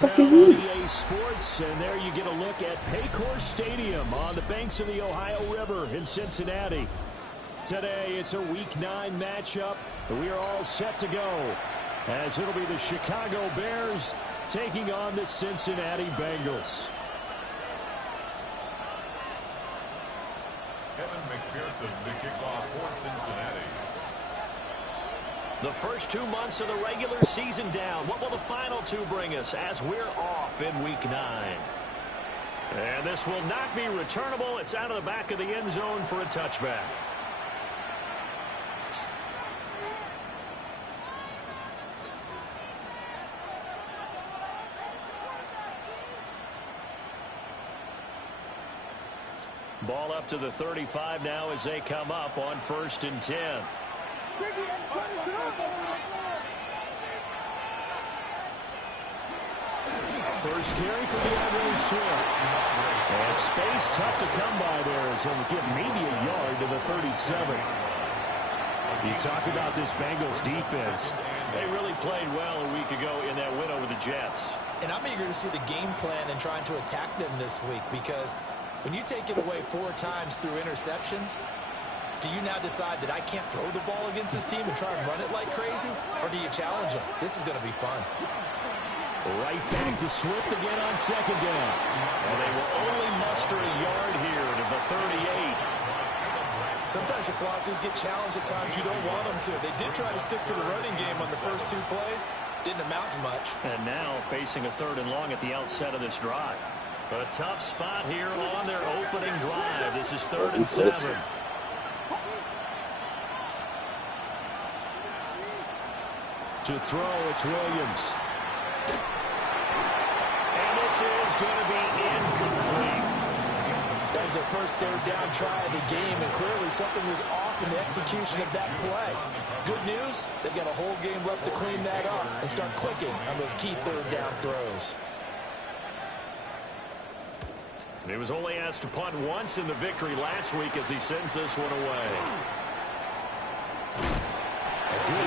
fuck is this? EA Sports, and there you get a look at Paycor Stadium on the banks of the Ohio River in Cincinnati. Today, it's a Week 9 matchup. We are all set to go, as it'll be the Chicago Bears taking on the Cincinnati Bengals. Kevin McPherson, the kickoff for Cincinnati. The first 2 months of the regular season down. What will the final 2 bring us as we're off in Week 9? And this will not be returnable. It's out of the back of the end zone for a touchback. Ball up to the 35 now as they come up on 1st and 10. First carry for DeAndre Swift. And space tough to come by there as he'll get maybe a yard to the 37. You talk about this Bengals defense. They really played well a week ago in that win over the Jets. And I'm eager to see the game plan and trying to attack them this week, because when you take it away 4 times through interceptions, do you now decide that I can't throw the ball against this team and try and run it like crazy? Or do you challenge them? This is going to be fun. Right back to Swift again on 2nd down. And they will only muster a yard here to the 38. Sometimes your philosophies get challenged at times you don't want them to. They did try to stick to the running game on the first 2 plays. Didn't amount to much. And now facing a 3rd and long at the outset of this drive. A tough spot here on their opening drive. This is 3rd and 7. To throw, it's Williams. And this is going to be incomplete. That was their first 3rd down try of the game, and clearly something was off in the execution of that play. Good news, they've got a whole game left to clean that up and start clicking on those key 3rd down throws. He was only asked to punt once in the victory last week as he sends this one away.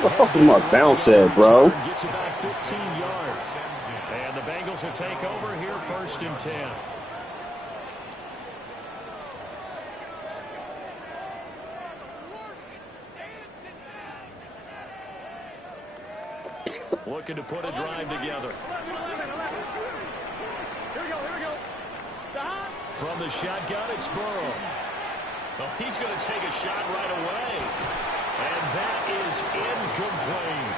What the fuck is my bounce at, bro? Gets about 15 yards. And the Bengals will take over here 1st and 10. Looking to put a drive together. From the shotgun, it's Burrow. Well, he's going to take a shot right away. And that is incomplete.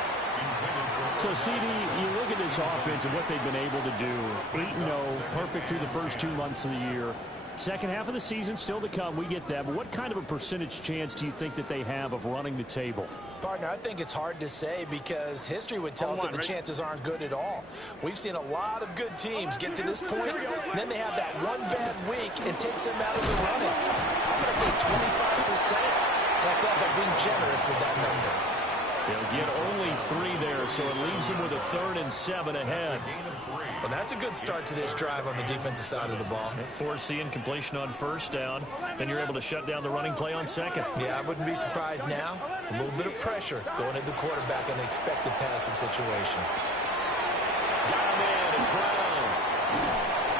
So, CD, you look at this offense and what they've been able to do. 8-0, perfect through the first 2 months of the year. Second half of the season still to come. We get that. But what kind of a percentage chance do you think that they have of running the table? Partner, I think it's hard to say because history would tell us that the chances aren't good at all. We've seen a lot of good teams get to this point, and then they have that one bad week and takes them out of the running. I'm going to say 25%. I feel like I'm being generous with that number. They'll get only 3 there, so it leaves them with a 3rd and 7 ahead. Well, that's a good start to this drive on the defensive side of the ball. Forcing completion on 1st down. Then you're able to shut down the running play on 2nd. Yeah, I wouldn't be surprised now. A little bit of pressure going at the quarterback in an expected passing situation. Got him in. It's Brown.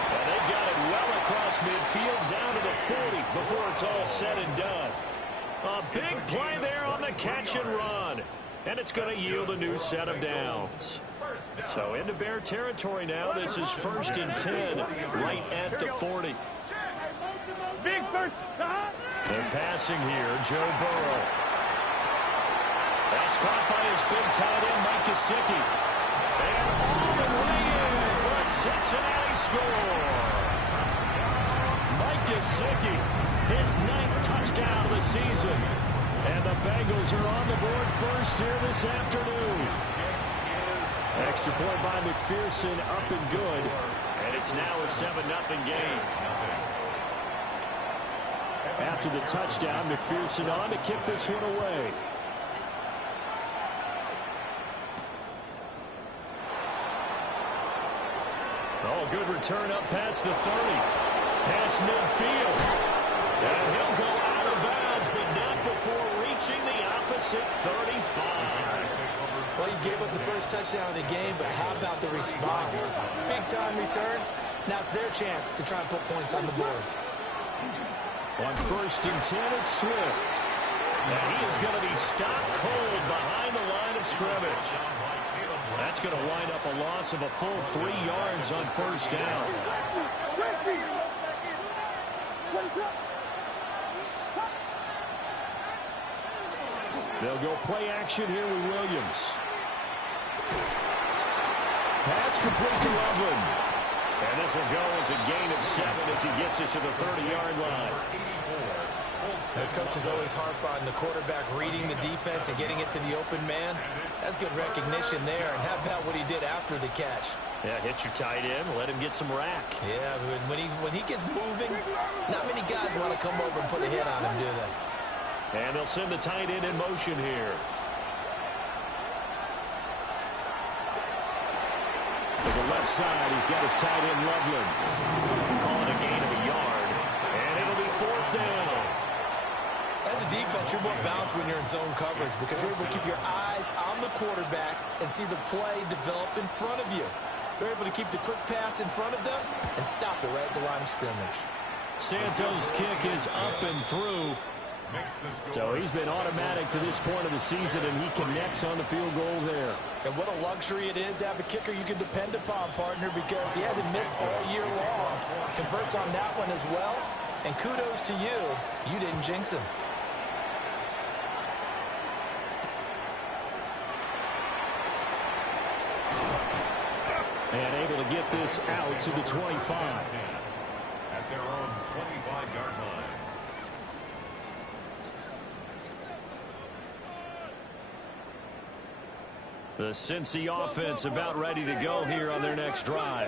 And they've got it well across midfield down to the 40 before it's all said and done. A big play there on the catch and run. And it's going to yield a new set of downs. So into Bear territory now. This is 1st and 10, right at the 40. They're passing here, Joe Burrow. That's caught by his big tight end, Mike Gesicki. And all the way in for a Cincinnati score. Mike Gesicki, his 9th touchdown of the season. And the Bengals are on the board first here this afternoon. Extra point by McPherson, up and good. And it's now a 7-0 game. After the touchdown, McPherson on to kick this one away. Oh, good return up past the 30. Past midfield. And he'll go out of bounds, but not before reaching the opposite 35. Well, he gave up the first touchdown of the game, but how about the response? Big return. Now it's their chance to try and put points on the board. On 1st and 10, it's Swift. And he is going to be stopped cold behind the line of scrimmage. That's going to wind up a loss of a full 3 yards on 1st down. They'll go play action here with Williams. Pass complete to Loveland. And this will go as a gain of 7 as he gets it to the 30-yard line. The coaches always harp on the quarterback reading the defense and getting it to the open man. That's good recognition there. And how about what he did after the catch? Yeah, hit your tight end, let him get some rack. Yeah, when he gets moving, not many guys want to come over and put a hit on him, do they? And they'll send the tight end in motion here. To the left side, he's got his tight end, Loveland. Calling a gain of a yard. And it'll be 4th down. As a defense, you're more balanced when you're in zone coverage because you're able to keep your eyes on the quarterback and see the play develop in front of you. You're able to keep the quick pass in front of them and stop it right at the line of scrimmage. Santos' kick is up and through. So he's been automatic to this point of the season, and he connects on the field goal there. And what a luxury it is to have a kicker you can depend upon, partner, because he hasn't missed all year long. Converts on that one as well. And kudos to you. You didn't jinx him. And able to get this out to the 25. At their own 25-yard line. The Cincy offense about ready to go here on their next drive.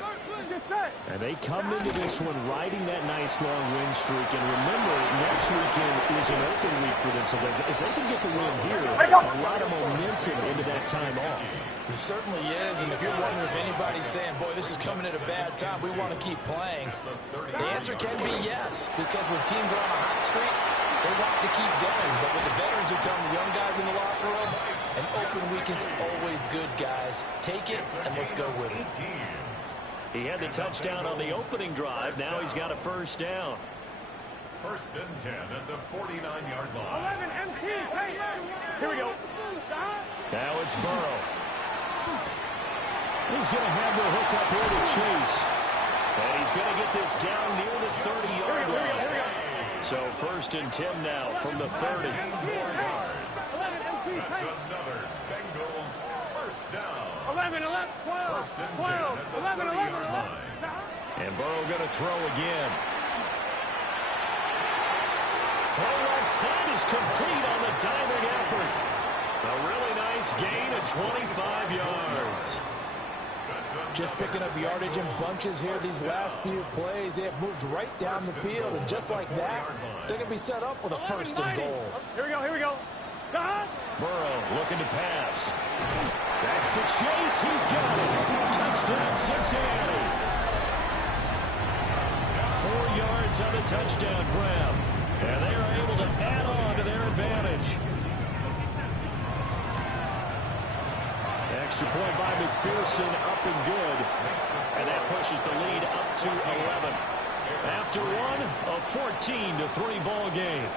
And they come into this one riding that nice long win streak. And remember, next weekend is an open week for them. So if they can get the win here, a lot of momentum into that time off. It certainly is. And if you're wondering if anybody's saying, boy, this is coming at a bad time, we want to keep playing, the answer can be yes. Because when teams are on a hot streak, they want to keep going. But what the veterans are telling the young guys in the locker room, an open week is always good, guys. Take it, and let's go with it. He had the touchdown on the opening drive. Now he's got a 1st down. 1st and 10 at the 49-yard line. 11 MT. Here we go. Now it's Burrow. He's going to have the hook up here to Chase. And he's going to get this down near the 30-yard line. So 1st and 10 now from the 30. That's another Bengals 1st down. 11, 12, 1st and 10 12, at the 11, 30-yard 11. line. And Burrow going to throw again. Throw left side is complete on the diving effort. A really nice gain of 25 yards. Just picking up yardage in bunches here these last few plays. They have moved right down the field, and just like that, they're going to be set up with a 1st and goal. Here we go, here we go. Burrow looking to pass. That's to Chase. He's got it. Touchdown, Cincinnati. 4 yards on the touchdown grab. And they are able to add on to their advantage. Extra point by McPherson, up and good. And that pushes the lead up to 11. After one, a 14-3 ball game.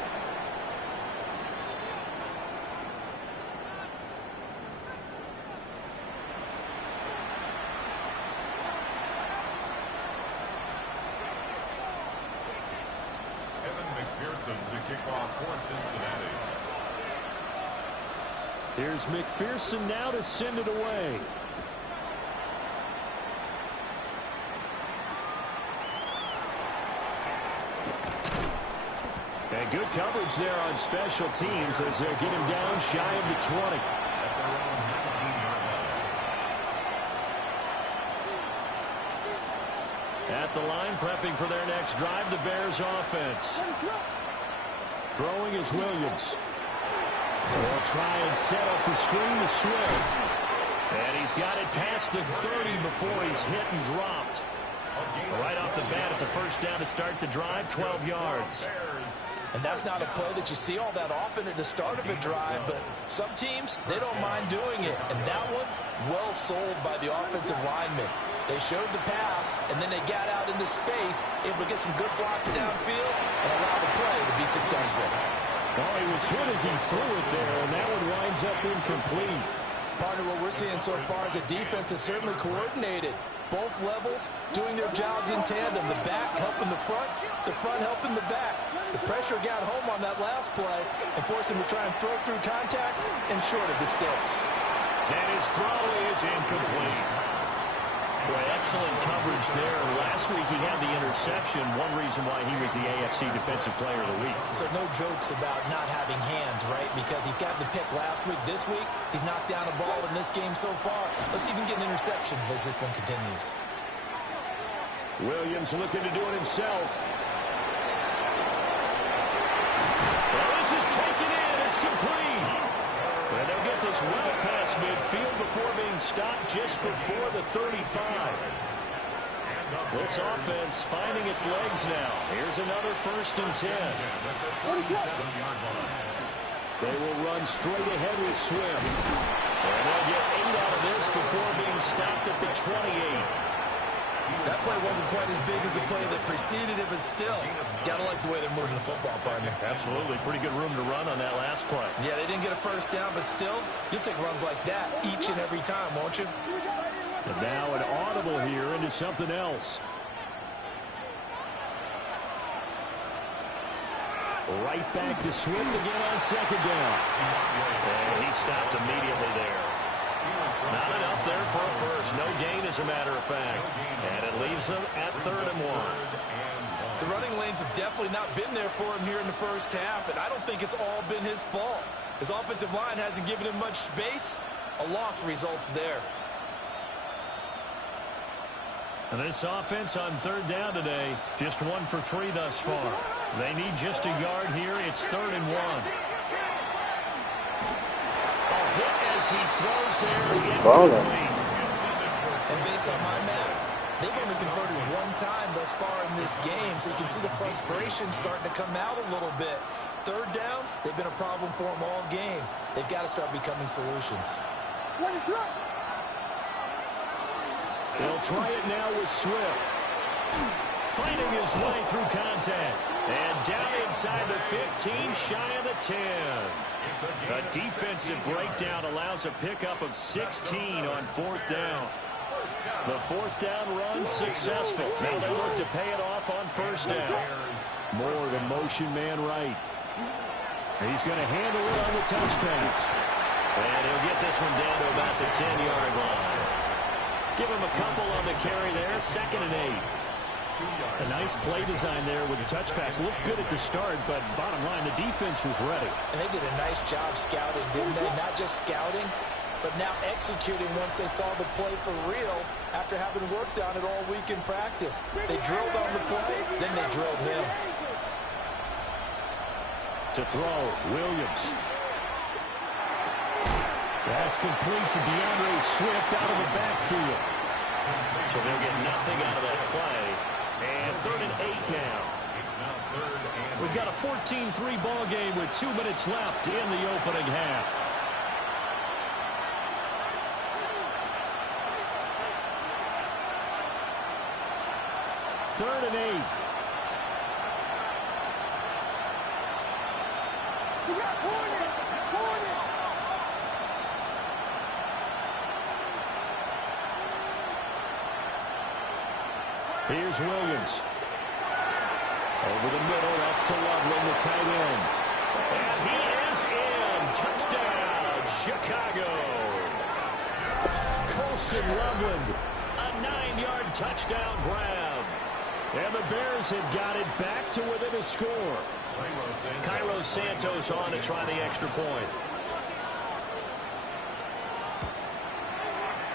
McPherson to kick off for Cincinnati. Here's McPherson now to send it away. And good coverage there on special teams as they'll get him down shy of the 20. At their own 19-yard line. At the line, prepping for their next drive, the Bears offense. Throwing is Williams. They'll try and set up the screen to Swift. And he's got it past the 30 before he's hit and dropped. Right off the bat, it's a 1st down to start the drive, 12 yards. And that's not a play that you see all that often at the start of a drive, but some teams, they don't mind doing it. And that one, well sold by the offensive lineman. They showed the pass, and then they got out into space, able to get some good blocks downfield and allow the play to be successful. Well, he was hit as he threw it there, and that one winds up incomplete. Partner, what we're seeing so far is a defense that's certainly coordinated. Both levels doing their jobs in tandem. The back helping the front helping the back. The pressure got home on that last play and forced him to try and throw through contact and short of the sticks. And his throw is incomplete. Boy, excellent coverage there. Last week he had the interception. One reason why he was the AFC Defensive Player of the Week. So no jokes about not having hands, right? Because he got the pick last week. This week, he's knocked down a ball in this game so far. Let's see if he can get an interception as this one continues. Williams looking to do it himself. Well, this is taken in. It's complete. And they'll get this well past midfield before being stopped just before the 35. This offense finding its legs now. Here's another 1st and 10. They will run straight ahead with Swift. And they'll get 8 out of this before being stopped at the 28. That play wasn't quite as big as the play that preceded it, but still, gotta like the way they're moving the football, partner. Absolutely. Pretty good room to run on that last play. Yeah, they didn't get a first down, but still, you'll take runs like that each and every time, won't you? And now an audible here into something else. Right back to Swift again on 2nd down. And he stopped immediately there. Not enough there for a first. No gain, as a matter of fact. And it leaves them at 3rd and 1. The running lanes have definitely not been there for him here in the first half, and I don't think it's all been his fault. His offensive line hasn't given him much space. A loss results there. And this offense on 3rd down today, just 1 for 3 thus far. They need just a yard here. It's 3rd and 1. Hit as he throws there. And based on my math, they've only converted 1 time thus far in this game, so you can see the frustration starting to come out a little bit. 3rd downs, they've been a problem for them all game. They've got to start becoming solutions. They'll try it now with Swift. Fighting his way through contact. And down inside the 15, shy of the 10. A defensive breakdown allows a pickup of 16 on 4th down. The 4th down run successful. Now they look to pay it off on 1st down. Moore, the motion man right. He's going to handle it on the touch pass. And he'll get this one down to about the 10-yard line. Give him a couple on the carry there. 2nd and 8. A nice play design there with the touch pass. Looked good at the start, but bottom line, the defense was ready. And they did a nice job scouting, didn't they? Not just scouting, but now executing once they saw the play for real after having worked on it all week in practice. They drilled on the play, then they drilled him. To throw, Williams. That's complete to DeAndre Swift out of the backfield. So they'll get nothing out of that play. And 3rd and 8 now. We've got a 14-3 ball game with 2 minutes left in the opening half. Third and 8. Here's Williams. Over the middle, that's to Loveland, the tight end. And he is in. Touchdown, Chicago. Colston Loveland, a 9-yard touchdown grab. And the Bears have got it back to within a score. Cairo Santos on to try the extra point.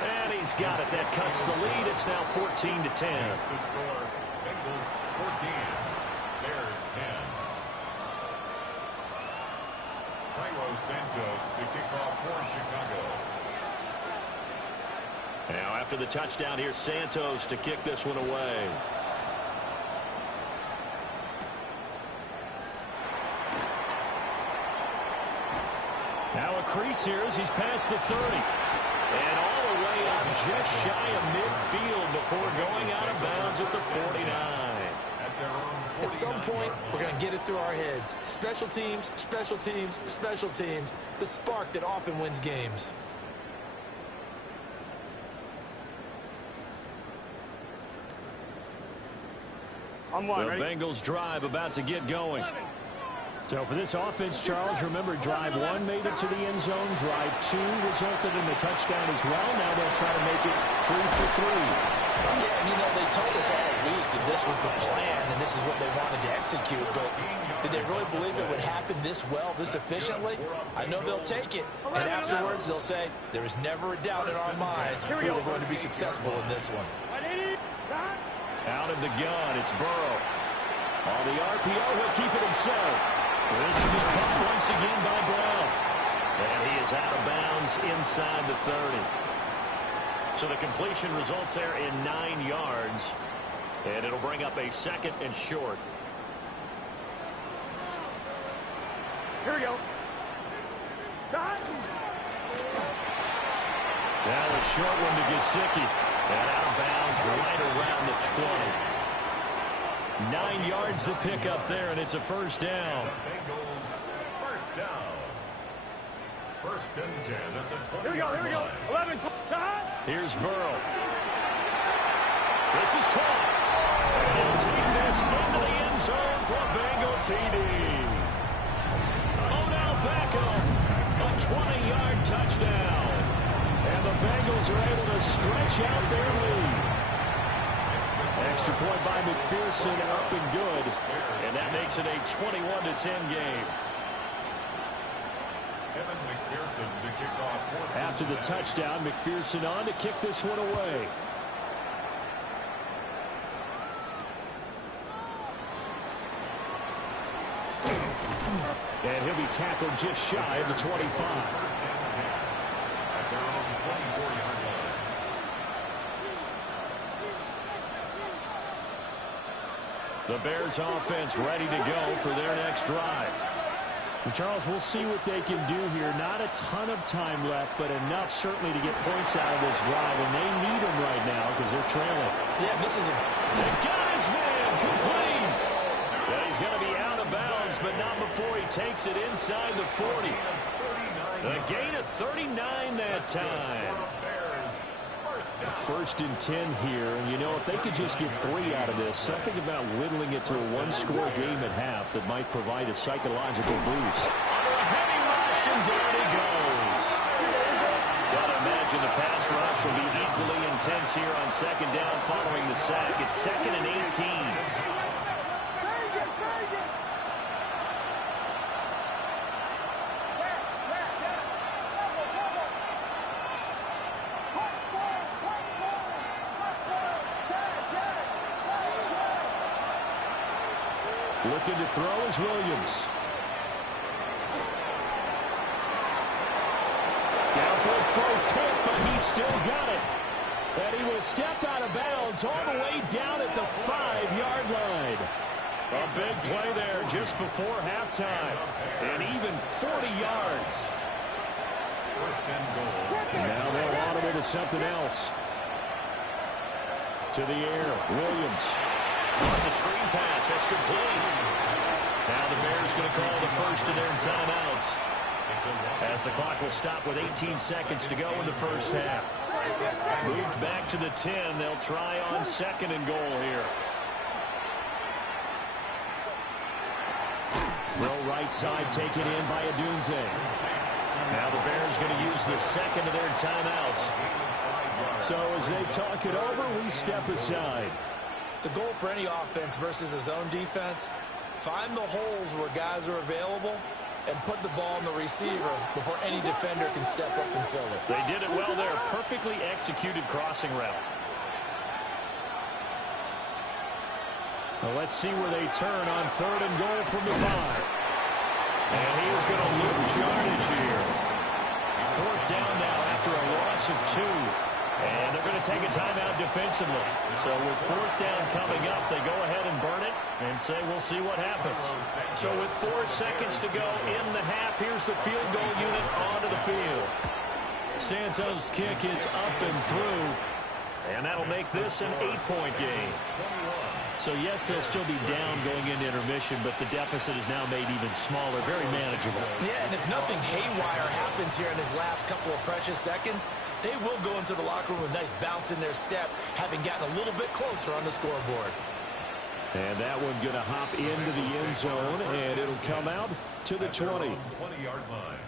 And he's got it. That cuts the lead. It's now 14-10. The score, Bengals 14, Bears 10. Cairo Santos to kick off for Chicago. Now after the touchdown, here's Santos to kick this one away. Now a crease here as he's past the 30. And all the way up just shy of midfield before going out of bounds at the 49. At some point, we're going to get it through our heads. Special teams, special teams, special teams. The spark that often wins games. On one, The ready? Bengals drive about to get going. So for this offense, Charles, remember drive 1 made it to the end zone. Drive 2 resulted in the touchdown as well. Now they'll try to make it 3 for 3. Yeah, and you know, they told us all week that this was the plan and this is what they wanted to execute, but did they really believe it would happen this well, this efficiently? I know they'll take it, and afterwards they'll say, there is never a doubt in our minds we were going to be successful in this one. Out of the gun, it's Burrow. On the RPO, he'll keep it himself. This will be caught once again by Brown. And he is out of bounds inside the 30. So the completion results there in 9 yards. And it'll bring up a 2nd and short. Here we go. Now a short one to Gesicki. And out of bounds right around the 20. 9 yards to pick up there, and it's a first down. Bengals first down. 1st and 10 at the 20. Here we go, here we go. 11. Here's Burrow. This is caught. And he'll take this into the end zone for a Bengal TD. Odell Beckham, a 20-yard touchdown. And the Bengals are able to stretch out their lead. Extra point by McPherson, up and good. And that makes it a 21-10 game. Kevin McPherson to kick off. After the touchdown, McPherson on to kick this one away. And he'll be tackled just shy of the 25. At their own 24-yard line. The Bears offense ready to go for their next drive. And Charles, we'll see what they can do here. Not a ton of time left, but enough certainly to get points out of this drive. And they need them right now because they're trailing. Yeah, this is They got his man complete. Yeah, he's going to be out of bounds, but not before he takes it inside the 40. A gain of 39 that time. 1st and 10 here, and you know, if they could just get 3 out of this, something about whittling it to a 1-score game at half that might provide a psychological boost. Under a heavy rush, and down he goes. Gotta imagine the pass rush will be equally intense here on 2nd down following the sack. It's 2nd and 18. Looking to throw is Williams. Downfield throw tip, but he still got it. And he will step out of bounds all the way down at the 5-yard line. A big play there just before halftime. And even 40 yards. 1st and goal. Now they'll audible to something else. To the air, Williams. It's a screen pass. That's complete. Now the Bears going to call the first of their timeouts. As the clock will stop with 18 seconds to go in the first half. Moved back to the 10. They'll try on 2nd and goal here. Throw right side taken in by Adunze. Now the Bears going to use the 2nd of their timeouts. So as they talk it over, we step aside. the goal for any offense versus a zone defense. Find the holes where guys are available and put the ball in the receiver before any defender can step up and fill it. They did it well there. Perfectly executed crossing route. Well, let's see where they turn on 3rd and goal from the 5. And he is going to lose yardage here. 4th down now after a loss of 2. And they're going to take a timeout defensively. So with 4th down coming up, they go ahead and burn it and say we'll see what happens. So with 4 seconds to go in the half, here's the field goal unit onto the field. Santos' kick is up and through. And that'll make this an 8-point game. So, yes, they'll still be down going into intermission, but the deficit is now made even smaller, very manageable. Yeah, and if nothing haywire happens here in his last couple of precious seconds, they will go into the locker room with a nice bounce in their step, having gotten a little bit closer on the scoreboard. And that one going to hop into the end zone, and it'll come out to the 20. 20-yard line.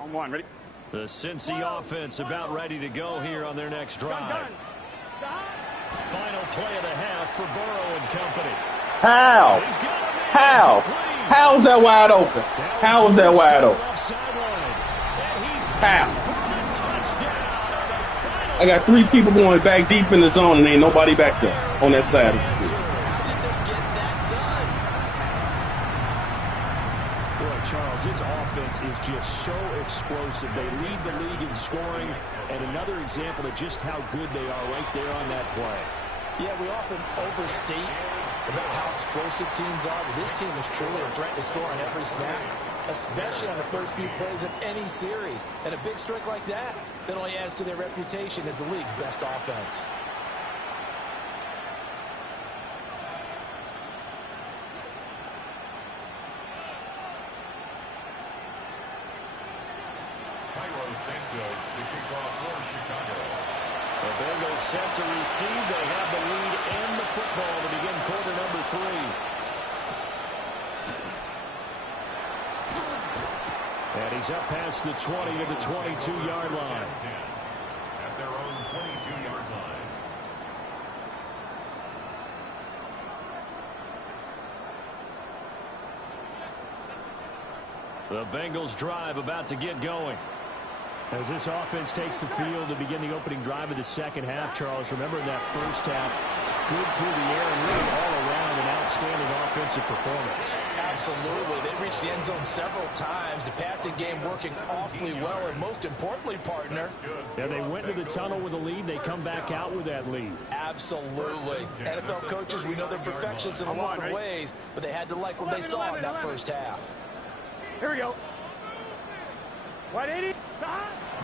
On one, ready? The Cincy offense about ready to go here on their next drive. Final play of the half for Burrow and company. How? How? How is that wide open? How is that wide open? How? I got 3 people going back deep in the zone and ain't nobody back there on that side. Charles, this offense is just so explosive. They lead the league in scoring, and another example of just how good they are right there on that play. Yeah, we often overstate about how explosive teams are, but this team is truly a threat to score on every snap, especially on the first few plays of any series. And a big streak like that only adds to their reputation as the league's best offense. Santos to kick off for Chicago. The Bengals set to receive. They have the lead and the football to begin quarter number 3. And he's up past the 20 to the 22-yard line. At their own 22-yard line. The Bengals drive about to get going. As this offense takes the field to begin the opening drive of the second half, Charles, remember in that first half, good through the air and really all around an outstanding offensive performance. Absolutely. They reached the end zone several times. The passing game working awfully well, and most importantly, partner. Yeah, they went to the tunnel with a lead. They come back out with that lead. Absolutely. NFL coaches, we know they're perfectionists in a lot of ways, but they had to like what they saw in that first half. Here we go. 180.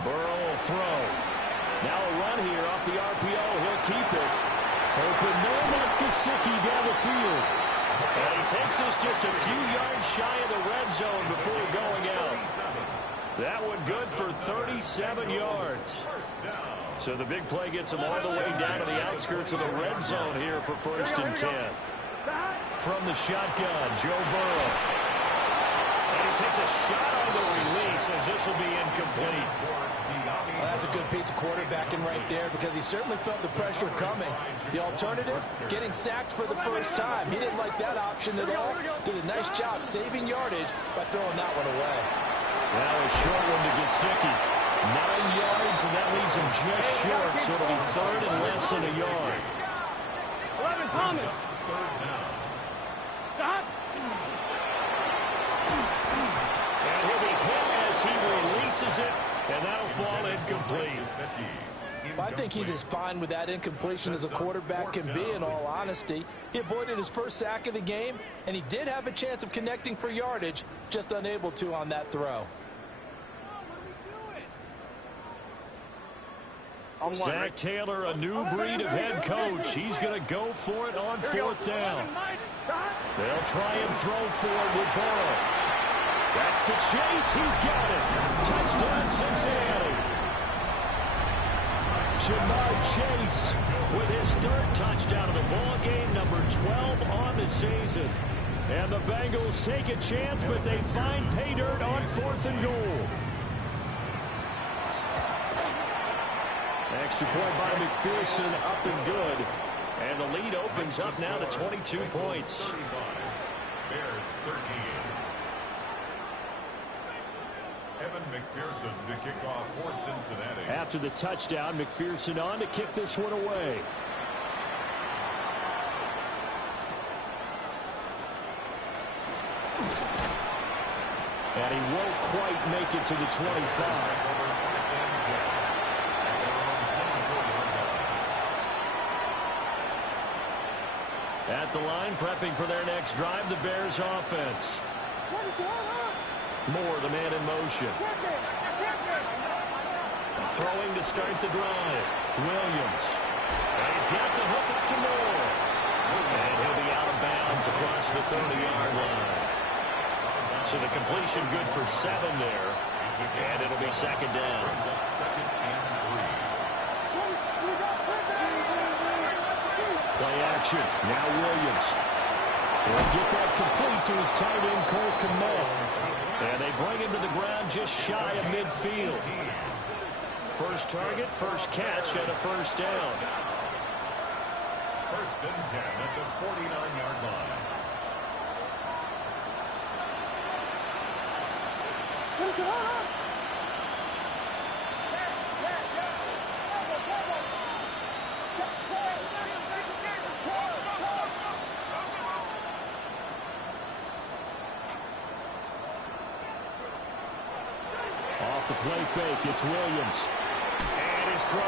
Burrow will throw. Now a run here off the RPO. He'll keep it. Open man, that's Gesicki down the field. And he takes us just a few yards shy of the red zone before going out. That one good for 37 yards. So the big play gets him all the way down to the outskirts of the red zone here for 1st and 10. From the shotgun, Joe Burrow. And he takes a shot on the release as this will be incomplete. Well, that's a good piece of quarterbacking right there because he certainly felt the pressure coming. The alternative, getting sacked for the first time. He didn't like that option at all. Did a nice job saving yardage by throwing that one away. Now a short one to Gesicki. 9 yards, and that leaves him just short, so it'll be 3rd and less than a yard. 11, Thomas. Stop. And he'll be hit as he releases it, and that'll fall incomplete. Well, I think he's as fine with that incompletion as a quarterback can be, in all honesty. He avoided his first sack of the game, and he did have a chance of connecting for yardage, just unable to on that throw. Zach Taylor, a new breed of head coach. He's going to go for it on 4th down. They'll try and throw for it with Burrow. That's to Chase. He's got it. Touchdown, Cincinnati. Jamar Chase with his 3rd touchdown of the ball game, number 12 on the season. And the Bengals take a chance, but they find pay dirt on 4th and goal. Extra point by McPherson, up and good. And the lead opens up now to 22 points. Bears 13. Evan McPherson to kick off for Cincinnati. After the touchdown, McPherson on to kick this one away. And he won't quite make it to the 25. At the line, prepping for their next drive, the Bears offense. Moore, the man in motion. Throwing to start the drive. Williams. And he's got the hook up to Moore. And he'll be out of bounds across the 30-yard line. So the completion good for 7 there. And it'll be second down. Play action. Now Williams. He'll get that complete to his tight end, Cole Kmet. And they bring him to the ground just shy of midfield. First target, first catch, and a first down. First and 10 at the 49-yard line. Off the play fake, it's Williams. And his throw.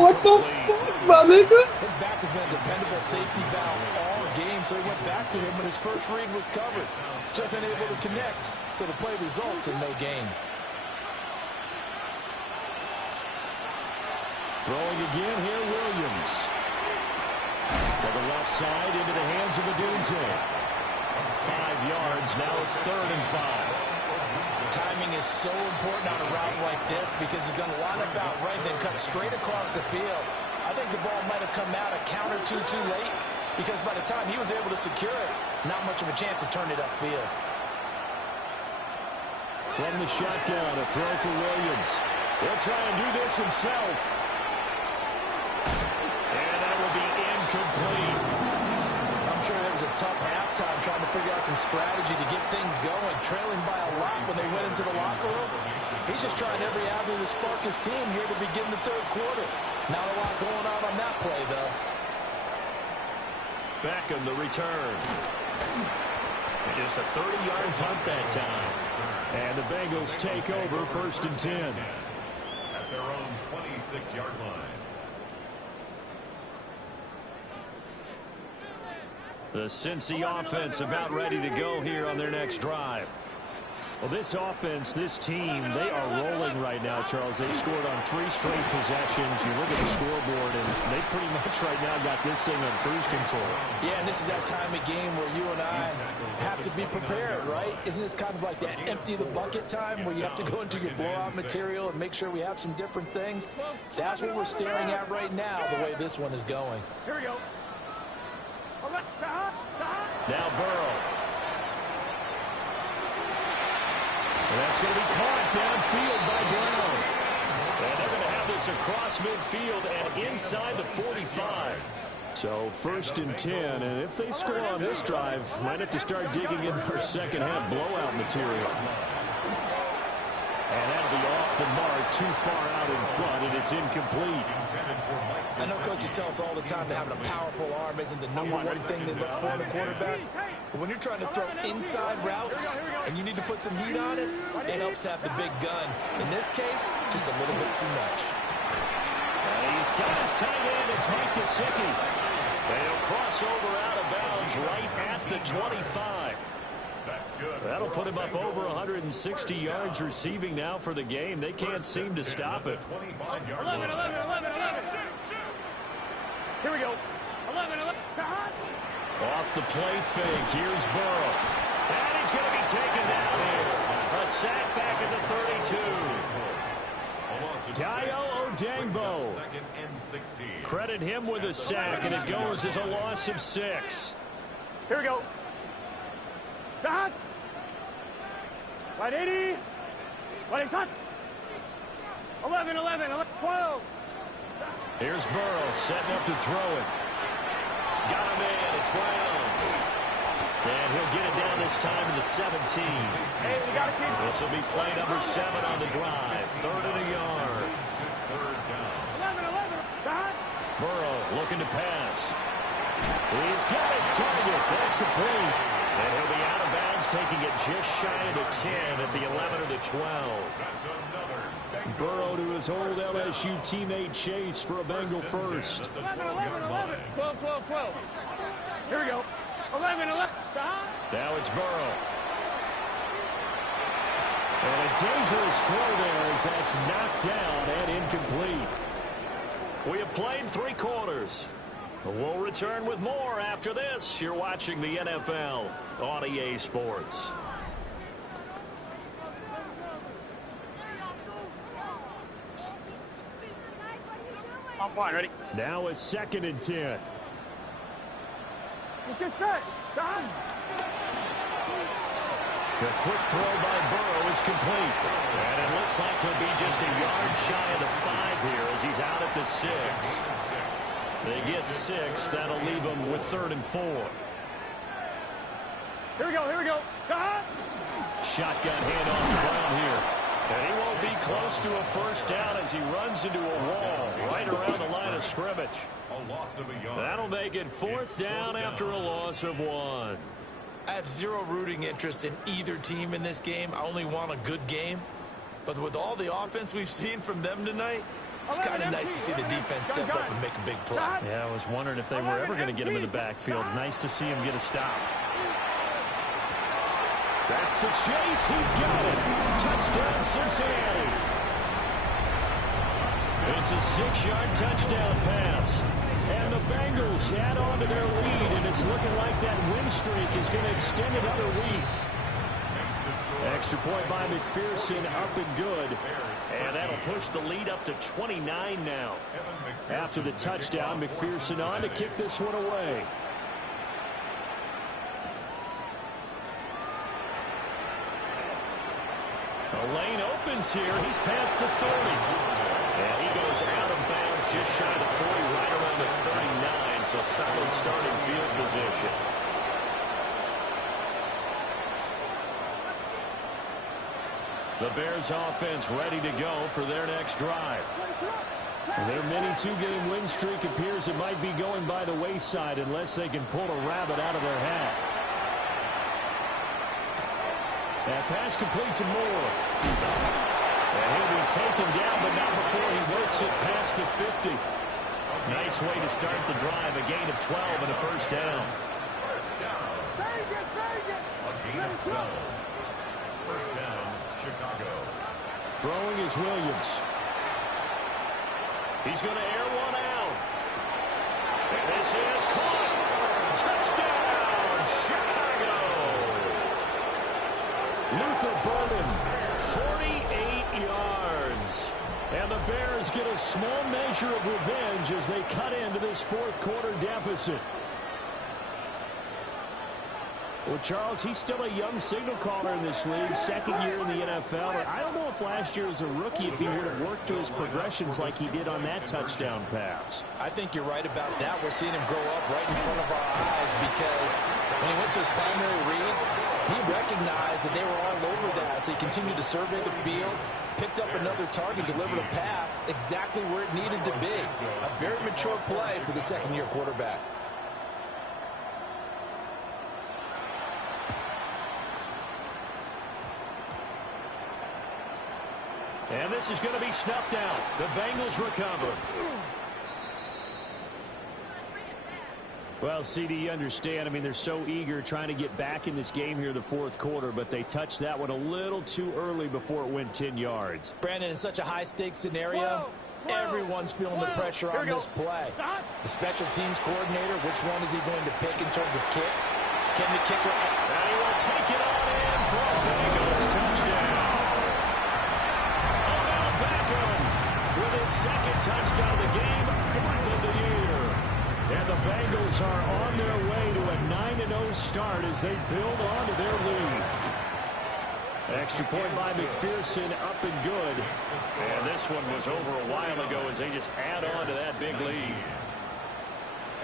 What the fuck, my nigga? His back has been a dependable safety valve all game, so he went back to him when his first read was covered. Just unable to connect, so the play results in no gain. Throwing again here, Williams. To the left side, into the hands of Odunze. 5 yards, now it's 3rd and 5. Timing is so important on a route like this because he's going to line up out right, then cut straight across the field. I think the ball might have come out a count or two too late because by the time he was able to secure it, not much of a chance to turn it upfield. From the shotgun, a throw for Williams. He'll try and do this himself. And that will be incomplete. I'm sure there was a tough halftime trying to figure out some strategy to get things going, trailing by a lot when they went into the locker room. He's just trying every avenue to spark his team here to begin the 3rd quarter. Not a lot going on that play, though. Beckham, the return. And just a 30-yard punt that time. And the Bengals take over 1st and 10. At their own 26-yard line. The Cincy offense about ready to go here on their next drive. Well, this offense, this team, they are rolling right now, Charles. They've scored on 3 straight possessions. You look at the scoreboard, and they pretty much right now got this thing on cruise control. Yeah, and this is that time of game where you and I have to be prepared, right? Isn't this kind of like that empty the bucket time where you have to go into your blowout material and make sure we have some different things? That's what we're staring at right now, the way this one is going. Here we go. Now Burrow. And that's going to be caught downfield by Brown. And they're going to have this across midfield and inside the 45. So 1st and 10, and if they score on this drive, might have to start digging in our second half blowout material. And that'll be off the mark, too far out in front, and it's incomplete. I know coaches tell us all the time that having a powerful arm isn't the #1 thing they look for in a quarterback. But when you're trying to throw inside routes and you need to put some heat on it, it helps have the big gun. In this case, just a little bit too much. And he's got his tight end. It's Mike Gesicki. They'll cross over out of bounds right at the 25. That's good. That'll put him up over 160 yards receiving now for the game. They can't seem to stop it. 25-yard 11, 11, 11, 11. Here we go. 11, 11. Off the play fake. Here's Burrow. And he's going to be taken down here. A sack back at the 32. Dayo Odangbo. Second and 16. Credit him with a sack, and it goes as a loss of 6. Here we go. Stop. Right 80. Right shot. 11, 11, 11, 12. Here's Burrow setting up to throw it. Got him in. It's Brown. And he'll get it down this time to the 17. Hey, we got to keep. This will be play number 7 on the drive. 3rd and a yard. 11, 11. Stop. Burrow looking to pass. He's got his target. That's complete. And he'll be out of bounds, taking it just shy of the 10 at the 11 or the 12. Burrow to his old LSU teammate Chase for a Bengal first. 11, 11, 11. 12, 12, 12. Here we go. 11. Now it's Burrow. And a dangerous throw there as that's knocked down and incomplete. We have played 3 quarters. We'll return with more after this. You're watching the NFL on EA Sports. On one, ready? Now it's 2nd and 10. Let's get set. Done. The quick throw by Burrow is complete. And it looks like he'll be just a yard shy of the 5 here as he's out at the 6. They get 6. That'll leave them with 3rd and 4. Here we go. Done. Shotgun handoff to Brown here. And he won't be close to a first down as he runs into a wall right around the line of scrimmage. A loss of a yard. That'll make it 4th down after a loss of 1. I have zero rooting interest in either team in this game. I only want a good game. But with all the offense we've seen from them tonight, it's kind of nice to see the defense step up and make a big play. Yeah, I was wondering if they were ever going to get him in the backfield. Nice to see him get a stop. That's to Chase. He's got it. Touchdown, Cincinnati. It's a 6-yard touchdown pass. And the Bengals add on to their lead, and it's looking like that win streak is going to extend another week. Extra point by McPherson, up and good. And that'll push the lead up to 29 now. After the touchdown, McPherson on to kick this one away. The lane opens here. He's past the 30. And he goes out of bounds just shy of the 40, right around the 39. So solid starting field position. The Bears offense ready to go for their next drive. Their mini 2-game win streak appears it might be going by the wayside unless they can pull a rabbit out of their hat. That pass complete to Moore. And he'll be taken down, but not before he works it past the 50. Nice way to start the drive. A gain of 12 and a first down. First down. A gain of 12. First down, Chicago. Throwing is Williams. He's going to air one out. And this is caught. Touchdown, Chicago. Luther Burden, 48 yards. And the Bears get a small measure of revenge as they cut into this 4th quarter deficit. Well, Charles, he's still a young signal caller in this league, 2nd year in the NFL. But I don't know if last year as a rookie, if he would have worked to his progressions like he did on that touchdown pass. I think you're right about that. We're seeing him grow up right in front of our eyes because when he went to his primary read, he recognized that they were all over that. So he continued to survey the field, picked up another target, delivered a pass exactly where it needed to be. A very mature play for the 2nd-year quarterback. And this is going to be snuffed out. The Bengals recover. Well, CD, you understand. I mean, they're so eager trying to get back in this game here in the 4th quarter, but they touched that one a little too early before it went 10 yards. Brandon, in such a high-stakes scenario, everyone's feeling the pressure on this play. The special teams coordinator, which one is he going to pick in terms of kicks? Can the kicker... Now he will take it on in for a Bengals touchdown. Odell Beckham with his 2nd touchdown of the game, 4th of the year. And the Bengals are on their way to a 9-0 start as they build on to their lead. Extra point by McPherson, up and good. And this one was over a while ago as they just add on to that big lead.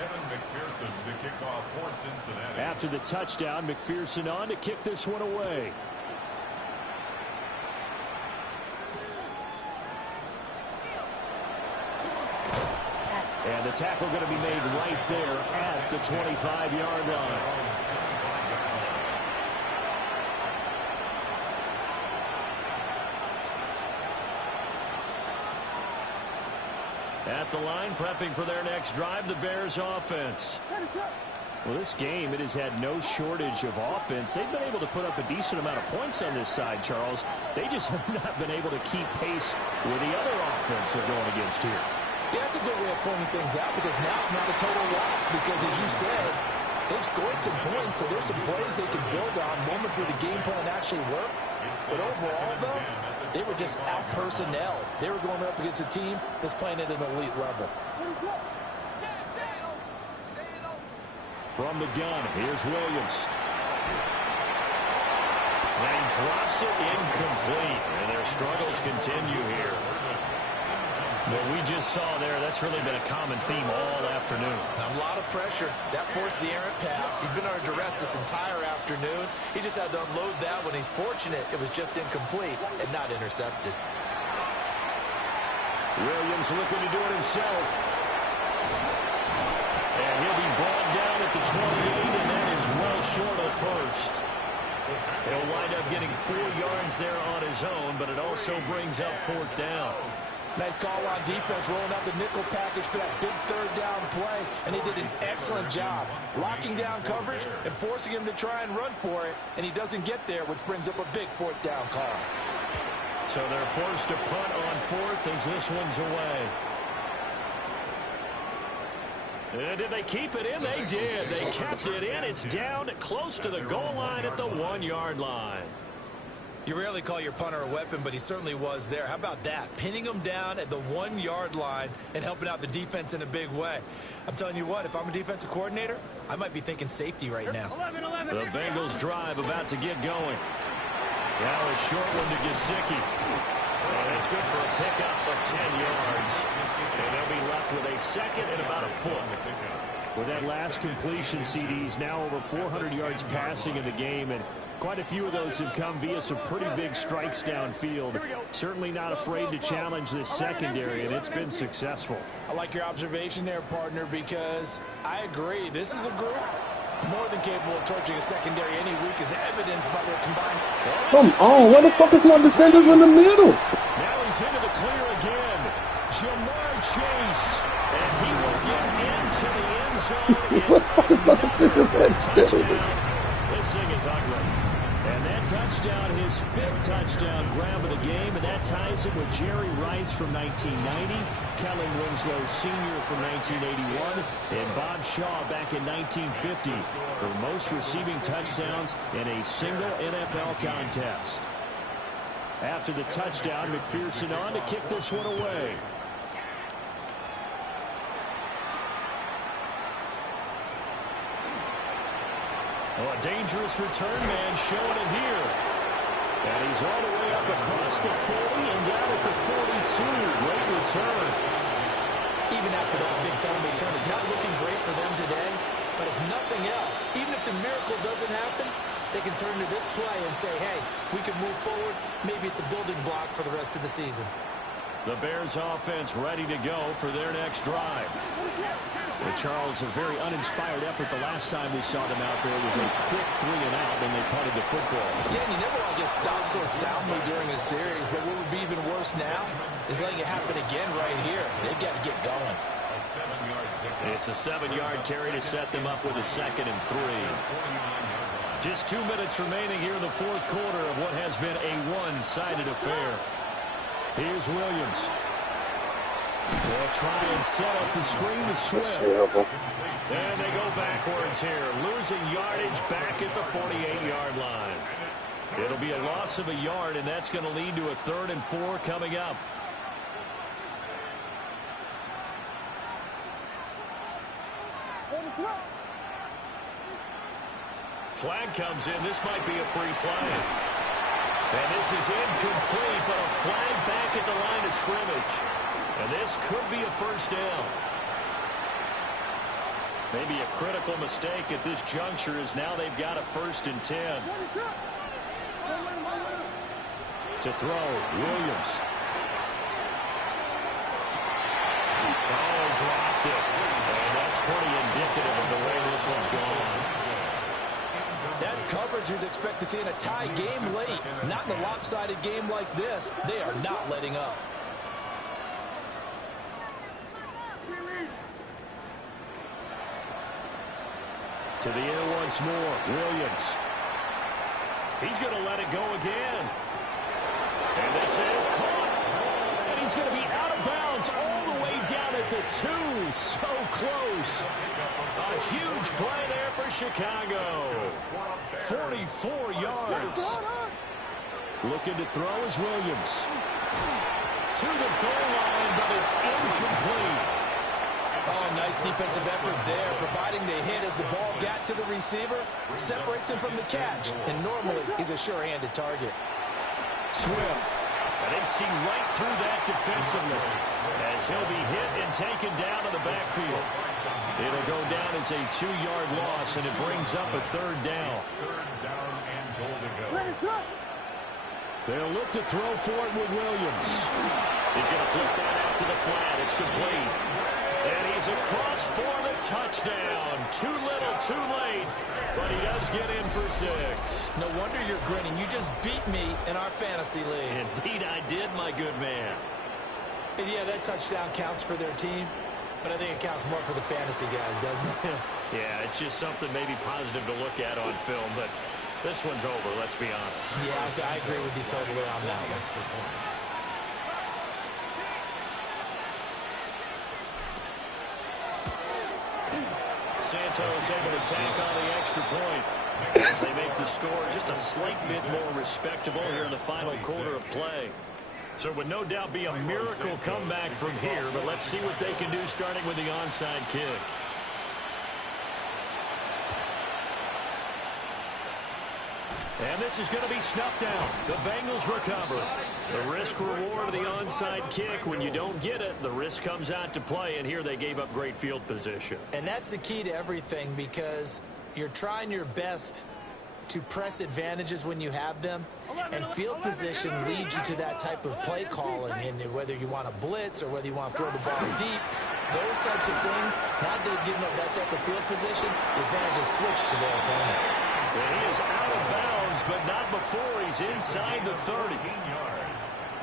Evan McPherson to kick off for Cincinnati. After the touchdown, McPherson on to kick this one away. And the tackle going to be made right there at the 25-yard line. At the line, prepping for their next drive, the Bears offense. Well, this game, it has had no shortage of offense. They've been able to put up a decent amount of points on this side, Charles. They just have not been able to keep pace with the other offense they're going against here. Yeah, that's a good way of pointing things out because now it's not a total loss because, as you said, they've scored some points, so there's some plays they can build on, moments where the game plan actually worked. But overall, though, they were just out-personnel. They were going up against a team that's playing at an elite level. From the gun, here's Williams. And he drops it incomplete. And their struggles continue here. What we just saw there, that's really been a common theme all afternoon. A lot of pressure. That forced the errant pass. He's been under duress this entire afternoon. He just had to unload that when he's fortunate it was just incomplete and not intercepted. Williams looking to do it himself. And he'll be brought down at the 28, and that is well short of first. He'll wind up getting 4 yards there on his own, but it also brings up 4th down. Nice call on defense, rolling out the nickel package for that big 3rd down play, and he did an excellent job locking down coverage and forcing him to try and run for it, and he doesn't get there, which brings up a big 4th down call. So they're forced to punt on 4th as this one's away. Did they keep it in? They did. They kept it in. It's down close to the goal line at the 1-yard line. You rarely call your punter a weapon, but he certainly was there. How about that? Pinning him down at the 1-yard line and helping out the defense in a big way. I'm telling you what, if I'm a defensive coordinator, I might be thinking safety right now. 11, 11. The Bengals drive about to get going. Now a short one to Gesicki. And that's good for a pickup of 10 yards. And they'll be left with a 2nd and about a foot. With that last completion, CDs now over 400 yards passing in the game, and quite a few of those have come via some pretty big strikes downfield. Certainly not afraid to challenge this secondary, and it's been successful. I like your observation there, partner, because I agree. This is a group more than capable of torching a secondary any week, as evidenced by their combined. Come on, where the fuck is my defenders in the middle? Now he's into the clear again. Jamar Chase, and he will get into the end zone. What the fuck is my defenders Touchdown. This thing is ugly. And that touchdown, his 5th touchdown grab of the game, and that ties him with Jerry Rice from 1990, Kellen Winslow Sr. from 1981, and Bob Shaw back in 1950 for most receiving touchdowns in a single NFL contest. After the touchdown, McPherson on to kick this one away. Oh, a dangerous return man showing it here. And he's all the way up across the 40 and down at the 42. Great return. Even after that big-time return, it's not looking great for them today. But if nothing else, even if the miracle doesn't happen, they can turn to this play and say, hey, we can move forward. Maybe it's a building block for the rest of the season. The Bears offense ready to go for their next drive. But Charles, a very uninspired effort the last time we saw them out there. It was a quick 3-and-out when they punted the football. Yeah, and you never want to get stopped so soundly during a series, but what would be even worse now is letting it happen again right here. They've got to get going. It's a 7-yard carry to set them up with a 2nd and 3. Just 2 minutes remaining here in the 4th quarter of what has been a one-sided affair. Here's Williams. They'll try and set up the screen to Swift. Terrible. And they go backwards here, losing yardage back at the 48-yard line. It'll be a loss of a yard, and that's going to lead to a 3rd and 4 coming up. Flag comes in. This might be a free play. And this is incomplete, but a flag back at the line of scrimmage. And this could be a 1st down. Maybe a critical mistake at this juncture is now they've got a 1st and 10. To throw, Williams. Oh, dropped it. And that's pretty indicative of the way this one's gone. That's coverage you'd expect to see in a tie game late. Not in a lopsided game like this. They are not letting up. To the air once more. Williams. He's going to let it go again. And this is caught. And he's going to be out of bounds all the way down at the 2. So close. A huge play there for Chicago. 44 yards. Looking to throw is Williams. To the goal line, but it's incomplete. Oh, nice defensive effort there, providing the hit as the ball got to the receiver, separates him from the catch, and normally he's a sure-handed target. Swift. And they see right through that defensively as he'll be hit and taken down in the backfield. It'll go down as a 2-yard loss, and it brings up a 3rd down. They'll look to throw for it with Williams. He's going to flip that out to the flat. It's complete. And he's across for the touchdown. Too little, too late. But he does get in for 6. No wonder you're grinning. You just beat me in our fantasy league. Indeed I did, my good man. And yeah, that touchdown counts for their team. But I think it counts more for the fantasy guys, doesn't it? Yeah, it's just something maybe positive to look at on film. But this one's over, let's be honest. Yeah, I agree with you totally on that one. Santos able to tack on the extra point as they make the score just a slight bit more respectable here in the final quarter of play. So it would no doubt be a miracle comeback from here, but let's see what they can do starting with the onside kick. And this is going to be snuffed out. The Bengals recover. The risk-reward of the onside kick. When you don't get it, the risk comes out to play, and here they gave up great field position. And that's the key to everything, because you're trying your best to press advantages when you have them, and field position leads you to that type of play calling, and whether you want to blitz or whether you want to throw the ball deep, those types of things, now that they've given up that type of field position, the advantage is switched to their opponent. And he is out of bounds, but not before he's inside the 30.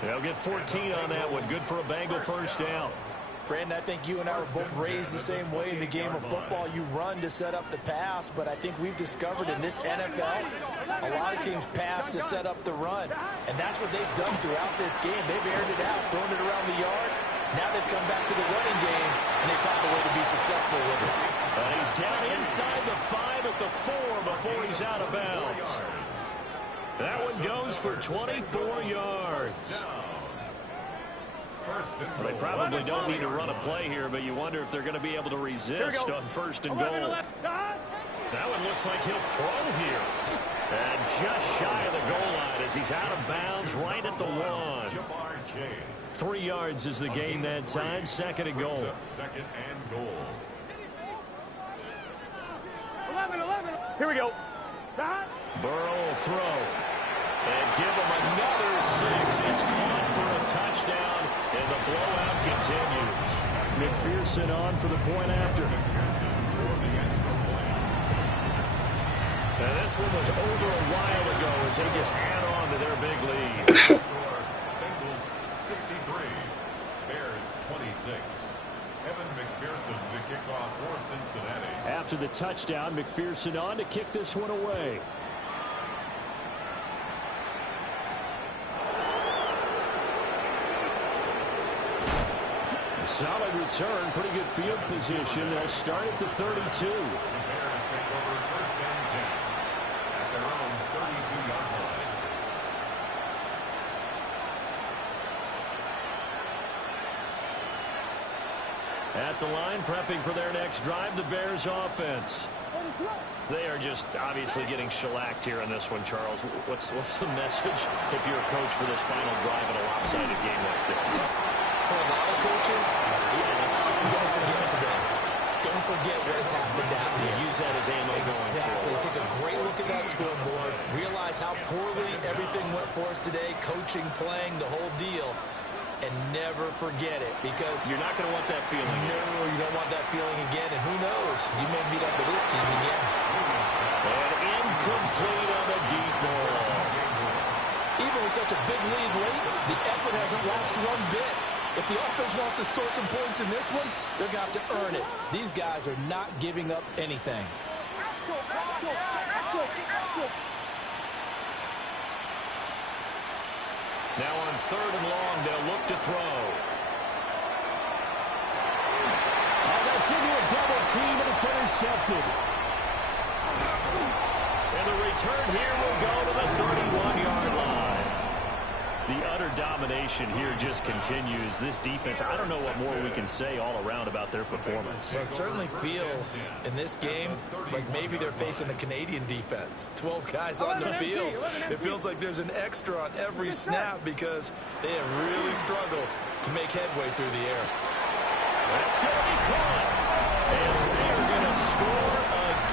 They'll get 14 on that one. Good for a Bengal first down. Brandon, I think you and I were both raised the same way in the game of football. You run to set up the pass, but I think we've discovered in this NFL, a lot of teams pass to set up the run. And that's what they've done throughout this game. They've aired it out, thrown it around the yard. Now they've come back to the running game, and they found a way to be successful with it. But he's down inside the 5 at the 4 before he's out of bounds. That one goes for 24 yards. Well, they probably don't need to run a play here, but you wonder if they're going to be able to resist on 1st and goal. That one looks like he'll throw here. And just shy of the goal line as he's out of bounds right at the 1. 3 yards is the gain that time. 2nd and goal. 2nd and goal. 11. Here we go. Burrow will throw. And give him another 6. It's caught for a touchdown, and the blowout continues. McPherson on for the point after. Now this one was over a while ago as they just add on to their big lead. Bengals 63, Bears 26. Evan McPherson to kick off for Cincinnati. After the touchdown, McPherson on to kick this one away. Solid return, pretty good field position. They'll start at the 32. The Bears take over 1st and 10 at their own 32-yard line. At the line, prepping for their next drive, the Bears offense. They are just obviously getting shellacked here in this one, Charles. What's the message if you're a coach for this final drive in a lopsided game like this? For a lot of coaches, don't forget today. Don't forget what has happened out here. Use that as ammo exactly. going forward. Take a great look at that scoreboard. Realize how poorly everything went for us today. Coaching, playing, the whole deal. And never forget it, because you're not going to want that feeling. No, you don't want that feeling again. And who knows? You may meet up with this team again. And incomplete on the deep ball. Even with such a big lead late, the effort hasn't lapsed one bit. If the offense wants to score some points in this one, they're going to have to earn it. These guys are not giving up anything. Now on 3rd and long, they'll look to throw. Oh, that's into a double team, and it's intercepted. And the return here will go to the 31-yard line. The utter domination here just continues. This defense, I don't know what more we can say all around about their performance. Well, it certainly feels in this game like maybe they're facing the Canadian defense. 12 guys on the field. It feels like there's an extra on every snap because they have really struggled to make headway through the air. That's going to be caught. And they are going to score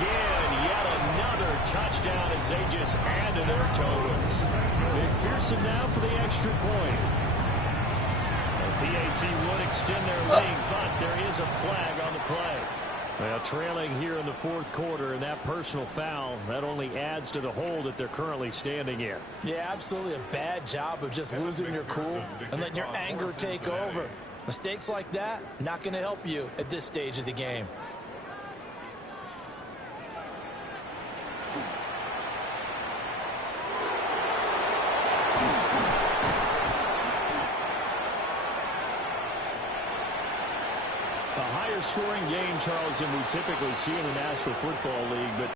again. Yet another touchdown as they just add to their totals. McPherson now for the extra point. The PAT would extend their lead, but there is a flag on the play. Well, trailing here in the 4th quarter, and that personal foul, that only adds to the hole that they're currently standing in. Yeah, absolutely a bad job of just losing your cool and letting your anger take over. Mistakes like that, not going to help you at this stage of the game. A higher scoring game, Charles, than we typically see in the National Football League, but